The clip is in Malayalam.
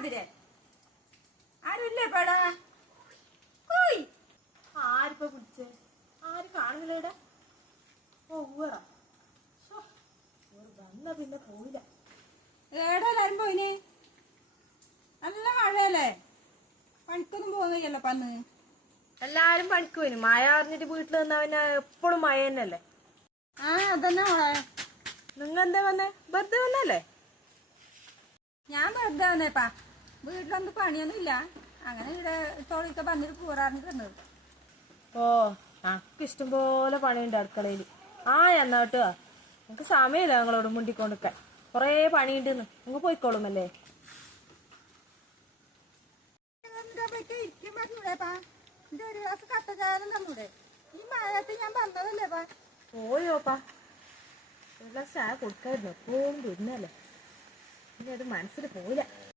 അതിരെ ആരുമില്ലേ പേടാ? ആരിപ്പോ പിടിച്ചേ? ആര് കാണുന്നില്ല ഇവിടെ? ഓ ഊറ വന്ന പിന്നെ പോയില്ല. ഏടാ എല്ലാരും പോയിന്? നല്ല മഴയല്ലേ, പണിക്കൊന്നും പോകുന്നില്ലല്ലോ പന്ന്. എല്ലാരും പണിക്ക് പോയിന്. മഴ അറിഞ്ഞിട്ട് വീട്ടിൽ നിന്നാ പിന്നെ എപ്പോഴും മഴ തന്നെയല്ലേ. ആ അതന്നെ മോളെ. നിങ്ങ എന്താ വന്നേ? വെറുതെ വന്നല്ലേ? ഞാൻ വെറുതെ വന്നേപ്പാ, വീട്ടിലൊന്നും പണിയൊന്നും ഇല്ല. അങ്ങനെ ഇവിടെ തോളിക്ക വന്നിട്ട് കൂറാറിഞ്ഞിട്ടുണ്ട്. ഓ എനിക്ക് ഇഷ്ടംപോലെ പണിയുണ്ട് അടുക്കളയില്. എന്നാ കേട്ടോ, നമുക്ക് സമയമില്ല ഞങ്ങളോട് മുണ്ടിക്കൊണ്ടിരിക്കാൻ. കൊറേ പണിയുണ്ടെന്ന്. നിങ്ങൾ പോയിക്കോളുമല്ലേ? ഇരിക്കും പറഞ്ഞൂടേപ്പാ, എന്റെ ഒരു ഗ്ലാസ് കട്ടചാരം തന്നൂടെ? ഈ മഴയത്ത് ഞാൻ വന്നതല്ലേപ്പാ. പോയോപ്പാ, ഒരു ഗ്ലാസ് ചായ കൊടുക്കായിരുന്നു. എപ്പോഴും വരുന്നല്ലേ, പിന്നെ അത് മനസ്സിൽ പോയില്ല.